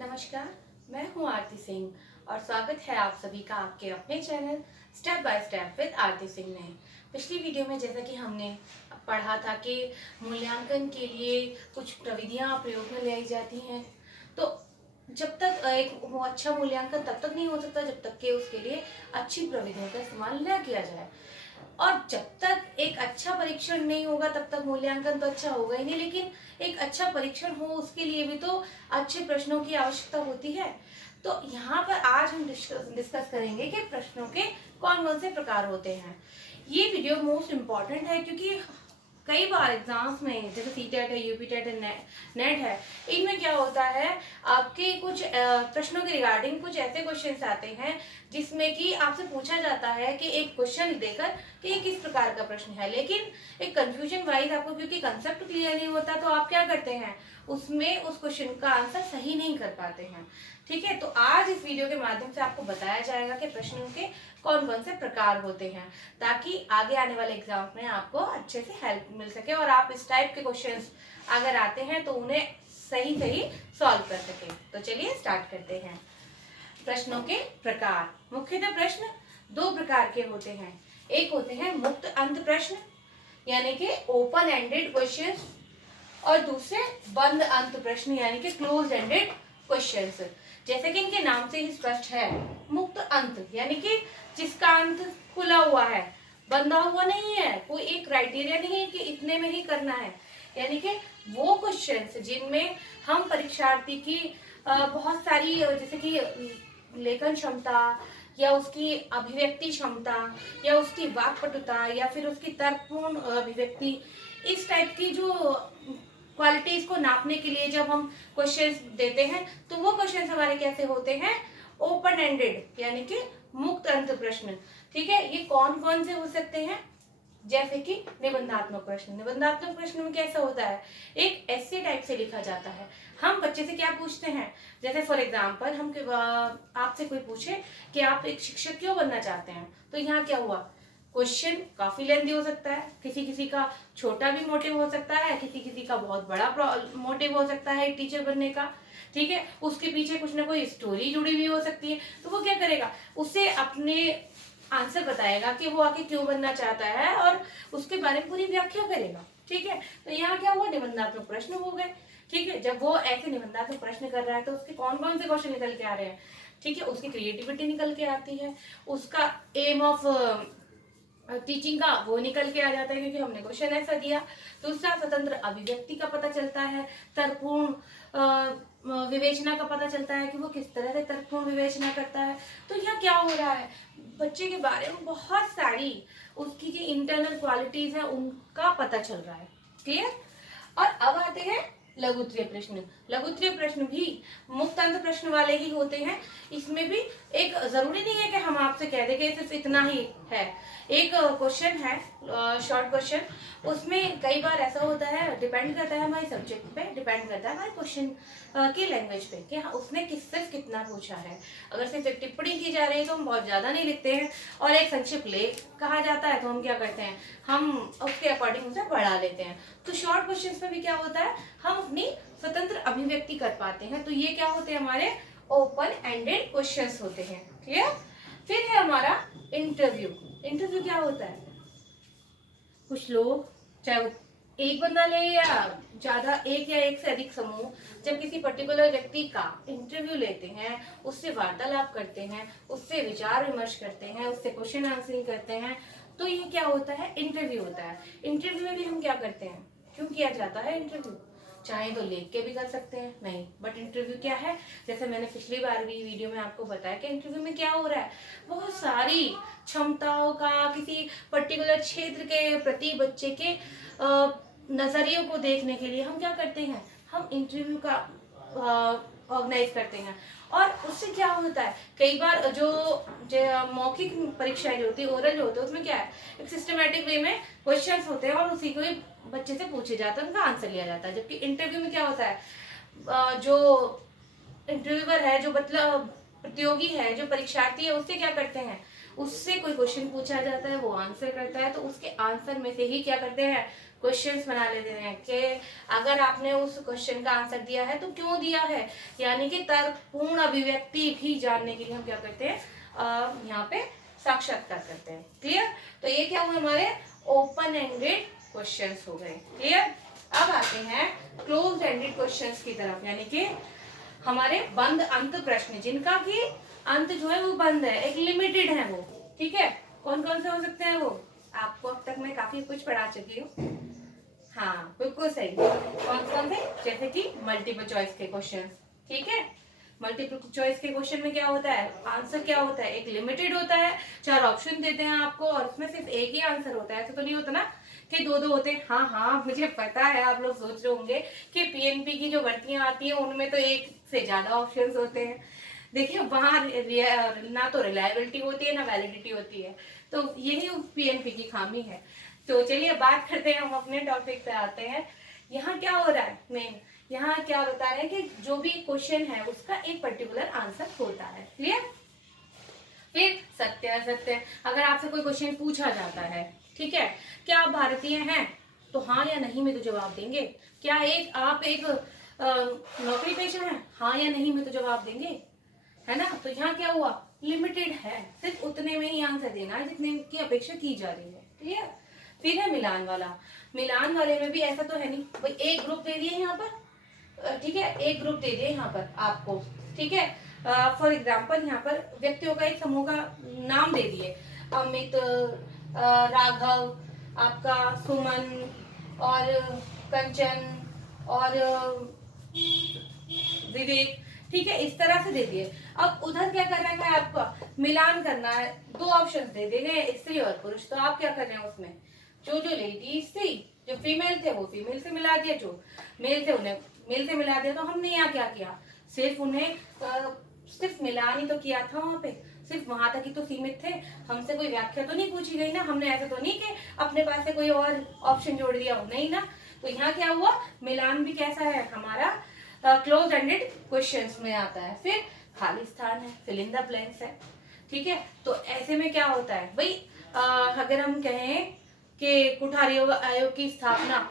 नमस्कार, मैं हूँ आरती सिंह और स्वागत है आप सभी का आपके अपने channel step by step with Aarti Singh में। पिछली वीडियो में जैसा कि हमने पढ़ा था कि मूल्यांकन के लिए कुछ प्रविधियाँ प्रयोग में लाई जाती हैं, तो जब तक एक वो अच्छा मूल्यांकन तब तक नहीं हो सकता जब तक कि उसके लिए अच्छी प्रविधियों का इस्तेमाल न किया जाए। और जब तक एक अच्छा परीक्षण नहीं होगा तब तक मूल्यांकन तो अच्छा होगा ही नहीं, लेकिन एक अच्छा परीक्षण हो उसके लिए भी तो अच्छे प्रश्नों की आवश्यकता होती है। तो यहाँ पर आज हम डिस्कस करेंगे कि प्रश्नों के कौन कौन से प्रकार होते हैं। ये वीडियो मोस्ट इम्पॉर्टेंट है क्योंकि कई बार एग्जाम्स में जैसे सीटेट है, यूपी टेट है, नेट है, इनमें क्या होता है आपके कुछ प्रश्नों के रिगार्डिंग कुछ ऐसे क्वेश्चंस आते हैं जिसमें कि आपसे पूछा जाता है कि एक क्वेश्चन देकर कि ये किस प्रकार का प्रश्न है, लेकिन एक कंफ्यूजन वाइज आपको क्योंकि कंसेप्ट क्लियर नहीं होता तो आप क्या करते हैं उसमें उस क्वेश्चन का आंसर सही नहीं कर पाते हैं। ठीक है, तो आज इस वीडियो के माध्यम से आपको बताया जाएगा कि प्रश्नों के कौन कौन से प्रकार होते हैं, ताकि आगे आने वाले एग्जाम में आपको अच्छे से हेल्प मिल सके और आप इस टाइप के क्वेश्चंस अगर आते हैं तो उन्हें सही सही सॉल्व कर सके। तो चलिए स्टार्ट करते हैं। प्रश्नों के प्रकार। मुख्यतः प्रश्न दो प्रकार के होते हैं। एक होते हैं मुक्त अंत प्रश्न यानी कि ओपन एंडेड क्वेश्चंस, और दूसरे बंद अंत प्रश्न यानी कि क्लोज एंडेड क्वेश्चंस। जैसे कि इनके नाम से ही स्पष्ट है, मुक्त अंत यानी कि जिसका अंत खुला हुआ है, बंधा हुआ नहीं है, कोई एक क्राइटेरिया नहीं है कि इतने में ही करना है। यानी कि वो क्वेश्चंस जिनमें हम परीक्षार्थी की बहुत सारी जैसे कि लेखन क्षमता या उसकी अभिव्यक्ति क्षमता या उसकी वाक्पटुता या फिर उसकी तर्कपूर्ण अभिव्यक्ति, इस टाइप की जो क्वालिटीज को नापने के लिए जब हम क्वेश्चंस देते हैं तो वो क्वेश्चंस हमारे कैसे होते हैं, ओपन एंडेड यानी कि मुक्त अंत प्रश्न। ठीक है, ये कौन कौन से हो सकते हैं, जैसे कि निबंधात्मक प्रश्न। निबंधात्मक प्रश्न में कैसा होता है, एक ऐसे टाइप से लिखा जाता है। हम बच्चे से क्या पूछते हैं, जैसे फॉर एग्जाम्पल हम आपसे कोई पूछे कि आप एक शिक्षक क्यों बनना चाहते हैं, तो यहाँ क्या हुआ, क्वेश्चन काफी लेंथी हो सकता है, किसी किसी का छोटा भी मोटिव हो सकता है, किसी किसी का बहुत बड़ा मोटिव हो सकता है टीचर बनने का। ठीक है, उसके पीछे कुछ ना कोई स्टोरी जुड़ी हुई हो सकती है, तो वो क्या करेगा, उसे अपने आंसर बताएगा कि वो आके क्यों बनना चाहता है और उसके बारे में पूरी व्याख्या करेगा। ठीक है, तो यहाँ क्या हुआ, निबंधात्मक प्रश्न हो गए। ठीक है, जब वो ऐसे निबंधात्मक प्रश्न कर रहा है तो उसके कौन कौन से क्वेश्चन निकल के आ रहे हैं, ठीक है, उसकी क्रिएटिविटी निकल के आती है, उसका एम ऑफ टीचिंग का वो निकल के आ जाता है क्योंकि हमने क्वेश्चन ऐसा दिया। दूसरा, स्वतंत्र अभिव्यक्ति का पता चलता है, तर्कपूर्ण विवेचना का पता चलता है कि वो किस तरह से तर्कपूर्ण विवेचना करता है। तो यहाँ क्या हो रहा है, बच्चे के बारे में बहुत सारी उसकी जो इंटरनल क्वालिटीज है उनका पता चल रहा है। क्लियर। और अब आते हैं लघुत्तरीय प्रश्न। लघुत्तरीय प्रश्न भी मुक्त अंत प्रश्न वाले ही होते हैं। इसमें भी एक जरूरी नहीं है कि हम आपसे कह दें कि सिर्फ इतना ही है। एक क्वेश्चन है शॉर्ट क्वेश्चन, उसमें कई बार ऐसा होता है, डिपेंड करता है हमारे सब्जेक्ट पे, डिपेंड करता है हमारे क्वेश्चन की लैंग्वेज पे कि हाँ उसने सिर्फ कितना पूछा है। अगर सिर्फ एक टिप्पणी की जा रही है तो हम बहुत ज्यादा नहीं लिखते हैं, और एक संक्षिप्त लेख कहा जाता है तो हम क्या करते हैं, हम उसके अकॉर्डिंग उसे बढ़ा लेते हैं। तो शॉर्ट क्वेश्चन में भी क्या होता है, हम अपनी स्वतंत्र अभिव्यक्ति कर पाते हैं। तो ये क्या होते हैं, हमारे ओपन एंडेड क्वेश्चंस होते हैं। क्लियर। फिर है हमारा इंटरव्यू। इंटरव्यू क्या होता है, कुछ लोग, चाहे वो एक बंदा ले या ज्यादा, एक या एक से अधिक समूह, जब किसी पर्टिकुलर व्यक्ति का इंटरव्यू लेते हैं, उससे वार्तालाप करते हैं, उससे विचार विमर्श करते हैं, उससे क्वेश्चन आंसरिंग करते हैं, तो ये क्या होता है, इंटरव्यू होता है। इंटरव्यू में भी हम क्या करते हैं, क्यों किया जाता है इंटरव्यू, चाहे तो लिख के भी कर सकते हैं, नहीं, बट इंटरव्यू क्या है, जैसे मैंने पिछली बार भी वीडियो में आपको बताया कि इंटरव्यू में क्या हो रहा है, बहुत सारी क्षमताओं का, किसी पर्टिकुलर क्षेत्र के प्रति बच्चे के नजरियों को देखने के लिए हम क्या करते हैं, हम इंटरव्यू का ऑर्गेनाइज करते हैं। और उससे क्या होता है, कई बार जो मौखिक परीक्षाएं जो होती है, ओरल जो होते हैं, उसमें क्या है, एक सिस्टमेटिक वे में क्वेश्चंस होते हैं और उसी को ही बच्चे से पूछे जाते हैं, उनका आंसर लिया जाता है। जबकि इंटरव्यू में क्या होता है, जो इंटरव्यूअर है, जो मतलब प्रतियोगी है, जो परीक्षार्थी है, उससे क्या करते हैं, उससे कोई क्वेश्चन पूछा जाता है, वो आंसर करता है, तो उसके आंसर में से ही क्या करते हैं, क्वेश्चंस बना लेते हैं कि अगर आपने उस क्वेश्चन का आंसर दिया है तो क्यों दिया है, यानी कि तर्कपूर्ण अभिव्यक्ति भी जानने के लिए हम क्या करते हैं, यहाँ पे साक्षात्कार करते हैं। क्लियर? तो ये क्या हुआ, हमारे ओपन एंडेड क्वेश्चंस हो गए। क्लियर? अब आते हैं क्लोज एंडेड क्वेश्चंस की तरफ, यानी कि हमारे बंद अंत प्रश्न, जिनका कि अंत जो है वो बंद है, एक लिमिटेड है वो। ठीक है? कौन कौन से हो सकते हैं वो? आपको अब तक मैं काफी कुछ पढ़ा चुकी हूँ। हाँ बिल्कुल सही। कौन कौन से? जैसे कि मल्टीपल चॉइस के क्वेश्चन। ठीक है? मल्टीपल चॉइस के क्वेश्चन में क्या होता है, आंसर क्या होता है, एक लिमिटेड होता है, 4 ऑप्शन देते हैं आपको और उसमें सिर्फ एक ही आंसर होता है। ऐसा तो नहीं होता ना कि दो दो होते हैं। हाँ हाँ मुझे पता है, आप लोग सोच रहे होंगे कि पीएनपी की जो भर्तियां आती हैं उनमें तो एक से ज्यादा ऑप्शंस होते हैं। देखिए वहां ना तो रिलायबिलिटी होती है ना वैलिडिटी होती है, तो यही पीएनपी की खामी है। तो चलिए बात करते हैं, हम अपने टॉपिक पे आते हैं। यहाँ क्या हो रहा है मेन, यहाँ क्या बता रहे हैं कि जो भी क्वेश्चन है उसका एक पर्टिकुलर आंसर होता है। क्लियर? फिर सत्य असत्य, अगर आपसे कोई क्वेश्चन पूछा जाता है, ठीक है, क्या आप भारतीय हैं, तो हाँ या नहीं में तो जवाब देंगे। क्या आप एक नौकरी पेशा है, हाँ या नहीं में तो जवाब देंगे, है ना। तो यहाँ क्या हुआ, लिमिटेड है, सिर्फ उतने में ही आंसर देना है जितने की अपेक्षा की जा रही है। क्लियर? फिर है मिलान वाला। मिलान वाले में भी ऐसा तो है नहीं भाई, एक ग्रुप दे दिए यहाँ पर, ठीक है, एक ग्रुप दे दिए यहाँ पर आपको, ठीक है। फॉर एग्जाम्पल यहाँ पर व्यक्तियों का एक समूह का नाम दे दिए, अमित, राघव, आपका सुमन और कंचन और विवेक, ठीक है, इस तरह से दे दिए। अब उधर क्या करना है आपका, मिलान करना है। 2 ऑप्शन दे दिए गए, स्त्री और पुरुष, तो आप क्या कर रहे हैं उसमें, जो जो लेडीज थी, जो फीमेल थे वो फीमेल से मिला दिया, जो मेल थे उन्हें मेल से मिला दिया। तो हमने यहाँ क्या किया, सिर्फ उन्हें सिर्फ मिलान ही तो किया था, वहां पे सिर्फ वहां तक ही तो सीमित थे, हमसे कोई व्याख्या तो नहीं पूछी गई ना, हमने ऐसा तो नहीं कि अपने पास से कोई और ऑप्शन जोड़ दिया हो, नहीं ना। तो यहाँ क्या हुआ, मिलान भी कैसा है हमारा, क्लोज एंडेड क्वेश्चंस में आता है। फिर खाली स्थान है, फिल इन द ब्लैंक्स है, ठीक है। तो ऐसे में क्या होता है भाई, अगर हम कहें कि कुठारी आयोग की स्थापना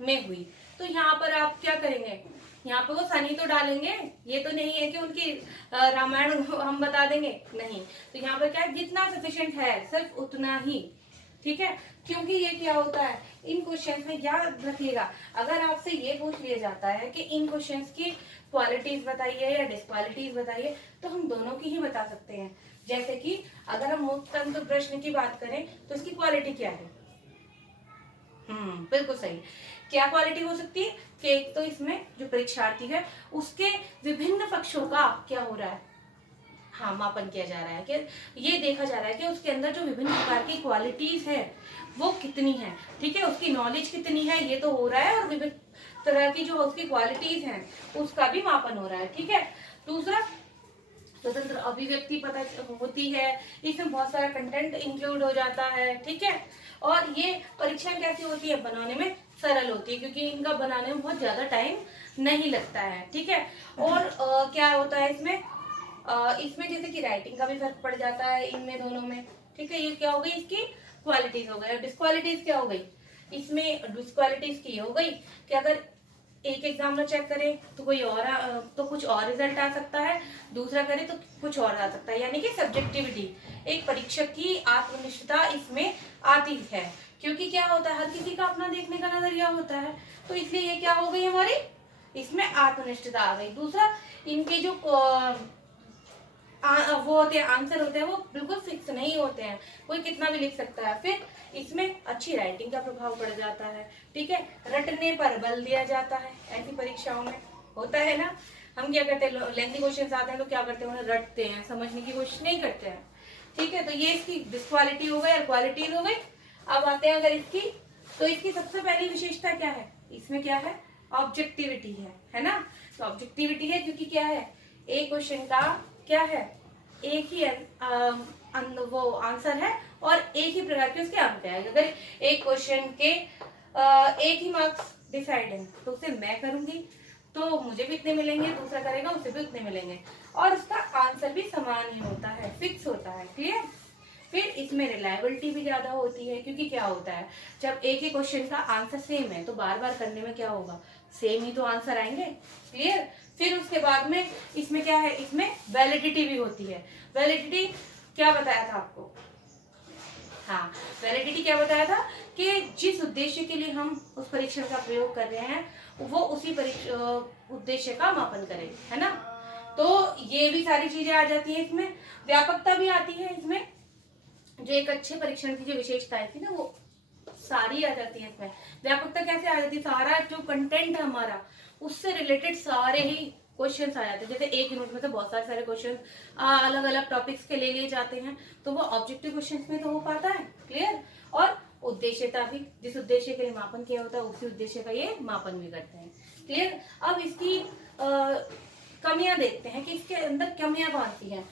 में हुई, तो यहाँ पर आप क्या करेंगे, यहाँ पे वो सनी तो डालेंगे, ये तो नहीं है कि उनकी रामायण हम बता देंगे, नहीं। तो यहाँ पर क्या है, जितना सफिशिएंट है सिर्फ उतना ही, ठीक है। क्योंकि ये क्या होता है, इन क्वेश्चंस में याद रखिएगा, अगर आपसे ये पूछ लिया जाता है कि इन क्वेश्चंस की क्वालिटीज बताइए या डिसक्वालिटीज बताइए, तो हम दोनों की ही बता सकते हैं। जैसे कि अगर हम मुक्त तंत्र प्रश्न की बात करें तो इसकी क्वालिटी क्या है, बिल्कुल सही। क्या क्वालिटी हो सकती है कि एक तो इसमें जो परीक्षार्थी है उसके विभिन्न पक्षों का क्या हो रहा है, हाँ मापन किया जा रहा है, कि ये देखा जा रहा है कि उसके अंदर जो विभिन्न प्रकार की क्वालिटीज है वो कितनी है, ठीक है, उसकी नॉलेज कितनी है, ये तो हो रहा है, और विभिन्न तरह की जो उसकी क्वालिटीज हैं उसका भी मापन हो रहा है, ठीक है। दूसरा, स्वतंत्र अभिव्यक्ति पता होती है, इसमें बहुत सारा कंटेंट इंक्लूड हो जाता है, ठीक है। और ये परीक्षा कैसी होती है, बनाने में सरल होती है, क्योंकि इनका बनाने में बहुत ज्यादा टाइम नहीं लगता है, ठीक है। और क्या होता है इसमें, इसमें जैसे कि राइटिंग का भी फर्क पड़ जाता है इनमें दोनों में, ठीक है। ये क्या हो गई, इसकी क्वालिटीज हो गई। और डिस्क्वालिटीज क्या हो गई, इसमें डिस्क्वालिटीज की हो गई कि अगर एक एग्जामिनर चेक करे तो कोई और तो कुछ और रिजल्ट आ सकता है, दूसरा करे तो कुछ और आ सकता है, यानी कि सब्जेक्टिविटी, एक परीक्षक की आत्मनिष्ठता इसमें आती है। क्योंकि क्या होता है, हर किसी का अपना देखने का नजरिया होता है, तो इसलिए ये क्या हो गई हमारी, इसमें आत्मनिष्ठता आ गई। दूसरा, इनके जो वो होते हैं, आंसर होते हैं, वो बिल्कुल फिक्स नहीं होते हैं, कोई कितना भी लिख सकता है। फिर इसमें अच्छी राइटिंग का प्रभाव पड़ जाता है, ठीक है, रटने पर बल दिया जाता है, ऐसी परीक्षाओं में होता है ना। हम क्या करते हैं, लेंथी क्वेश्चन आते हैं तो क्या करते हैं, उन्हें रटते हैं, समझने की कोशिश नहीं करते हैं, ठीक है। तो ये इसकी डिस्क्वालिटी हो गई और क्वालिटीज हो गई। अब आते हैं अगर इसकी, तो इसकी सबसे पहली विशेषता क्या है, इसमें क्या है, ऑब्जेक्टिविटी है ना। तो ऑब्जेक्टिविटी है क्योंकि क्या है, एक क्वेश्चन का क्या है, एक ही वो आंसर है और एक ही प्रकार के उसके अंक है। अगर एक क्वेश्चन के एक ही मार्क्स डिसाइड है तो उसे मैं करूंगी तो मुझे भी इतने मिलेंगे, दूसरा करेगा उसे भी उतने मिलेंगे, और उसका आंसर भी समान ही होता है, फिक्स होता है। क्लियर? फिर इसमें रिलायबिलिटी भी ज़्यादा होती है, क्योंकि क्या होता है जब एक ही क्वेश्चन का आंसर सेम है तो बार बार करने में क्या होगा, सेम ही तो आंसर आएंगे। क्लियर। फिर उसके बाद में इसमें क्या है, इसमें वैलिडिटी भी होती है। वैलिडिटी क्या बताया था आपको, हाँ वैलिडिटी क्या बताया था कि जिस उद्देश्य के लिए हम उस परीक्षण का प्रयोग कर रहे हैं वो उसी उद्देश्य का मापन करें, है ना। तो ये भी सारी चीजें आ जाती हैं इसमें। व्यापकता भी आती है इसमें, जो एक अच्छे परीक्षण की जो विशेषताएं थी ना वो सारी आ जाती है इसमें। व्यापकता कैसे आ जाती है, सारा जो कंटेंट है हमारा उससे रिलेटेड सारे ही क्वेश्चंस आ जाते हैं। जैसे एक यूनिट में तो बहुत सारे क्वेश्चन अलग अलग टॉपिक्स के ले लिए जाते हैं, तो वो ऑब्जेक्टिव क्वेश्चंस में तो हो पाता है। क्लियर। और उद्देश्यता भी, जिस उद्देश्य के लिए मापन किया होता है उसी उद्देश्य का ये मापन भी करते हैं। क्लियर। अब इसकी कमियां देखते हैं कि इसके अंदर कमियां कौन सी हैं।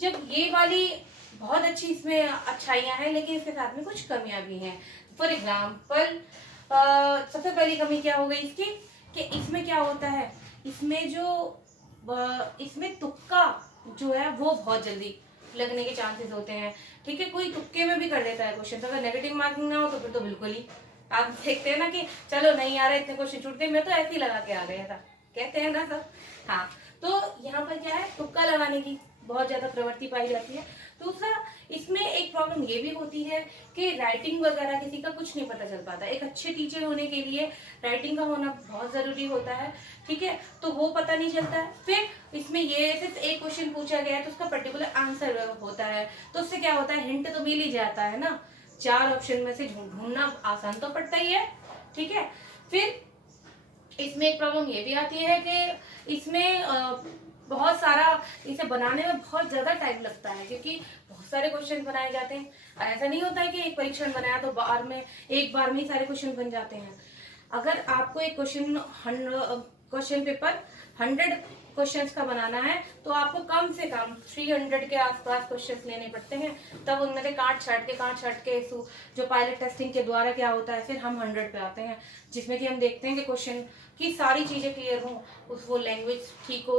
जब ये वाली बहुत अच्छी इसमें अच्छाइयां हैं, लेकिन इसके साथ में कुछ कमियां भी हैं। फॉर एग्जाम्पल सबसे पहली कमी क्या हो गई इसकी, कि इसमें क्या होता है, इसमें तुक्का जो है वो बहुत जल्दी लगने के चांसेस होते हैं। ठीक है, कोई तुक्के में भी कर देता है क्वेश्चन, तो अगर नेगेटिव मार्किंग ना हो तो फिर तो बिल्कुल ही आप देखते हैं ना कि चलो नहीं आ रहा, इतने क्वेश्चन छूटते, मैं तो ऐसे ही लगा के आ गया था, कहते हैं ना सब। हाँ, तो यहाँ पर क्या है, तुक्का लगाने की बहुत ज्यादा प्रवृत्ति पाई जाती है। दूसरा, इसमें एक प्रॉब्लम ये भी होती है कि राइटिंग वगैरह किसी का कुछ नहीं पता चल पाता। एक अच्छे टीचर होने के लिए राइटिंग का होना बहुत जरूरी होता है। ठीक है, तो वो पता नहीं चलता है। फिर इसमें ये सिर्फ एक क्वेश्चन पूछा गया है तो उसका पर्टिकुलर आंसर होता है, तो उससे क्या होता है, हिंट तो मिल ही जाता है ना। 4 ऑप्शन में से ढूंढना आसान तो पड़ता ही है। ठीक है, फिर इसमें एक प्रॉब्लम ये भी आती है कि इसमें बहुत सारा, इसे बनाने में बहुत ज्यादा टाइम लगता है, क्योंकि बहुत सारे क्वेश्चन बनाए जाते हैं। ऐसा नहीं होता है कि एक परीक्षण बनाया तो एक बार में ही सारे क्वेश्चन बन जाते हैं। अगर आपको एक क्वेश्चन पेपर 100 क्वेश्चंस का बनाना है तो आपको कम से कम 300 के आसपास क्वेश्चंस लेने पड़ते हैं। तब उनमें से काट छाट के जो पायलट टेस्टिंग के द्वारा क्या होता है, फिर हम 100 पे आते हैं, जिसमें कि हम देखते हैं कि क्वेश्चन की सारी चीजें क्लियर हो, वो लैंग्वेज ठीक हो,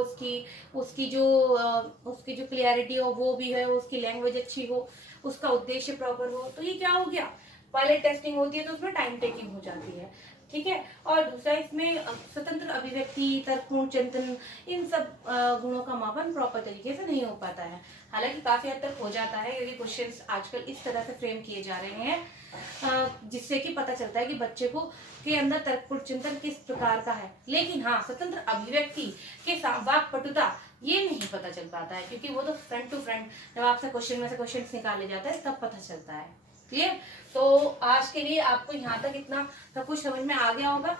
उसकी जो क्लियरिटी हो वो भी है, उसकी लैंग्वेज अच्छी हो, उसका उद्देश्य प्रॉपर हो। तो ये क्या हो गया, पायलट टेस्टिंग होती है तो उसमें टाइम टेकिंग हो जाती है। ठीक है, और दूसरा, इसमें स्वतंत्र अभिव्यक्ति, तर्कपूर्ण चिंतन, इन सब गुणों का मापन प्रॉपर तरीके से नहीं हो पाता है। हालांकि काफी हद तक हो जाता है, क्योंकि क्वेश्चंस आजकल इस तरह से फ्रेम किए जा रहे हैं जिससे कि पता चलता है कि बच्चे को के अंदर तर्कपूर्ण चिंतन किस प्रकार का है। लेकिन हाँ, स्वतंत्र अभिव्यक्ति के वाक्पटुता ये नहीं पता चल पाता है, क्योंकि वो तो फ्रंट टू फ्रंट जब आपसे क्वेश्चन में से क्वेश्चन निकाले जाता है तब पता चलता है। क्लियर। तो आज के लिए आपको यहाँ तक इतना सब कुछ समझ में आ गया होगा।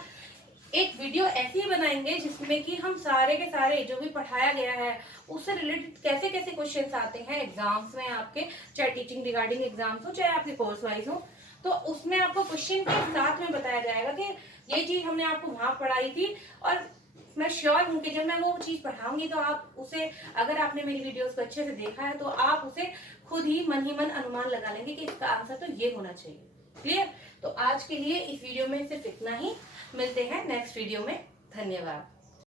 एक वीडियो ऐसी ही बनाएंगे जिसमें कि हम सारे के सारे जो भी पढ़ाया गया है उससे रिलेटेड कैसे कैसे क्वेश्चंस आते हैं एग्जाम्स में आपके, चाहे टीचिंग रिगार्डिंग एग्जाम्स हो चाहे आपके कोर्स वाइज हो, तो उसमें आपको क्वेश्चन के साथ में बताया जाएगा कि ये चीज हमने आपको वहां पढ़ाई थी। और मैं श्योर हूँ कि जब मैं वो चीज पढ़ाऊंगी तो आप उसे, अगर आपने मेरी वीडियोस को अच्छे से देखा है तो आप उसे खुद ही मन अनुमान लगा लेंगे कि इसका आंसर तो ये होना चाहिए। क्लियर। तो आज के लिए इस वीडियो में सिर्फ इतना ही, मिलते हैं नेक्स्ट वीडियो में। धन्यवाद।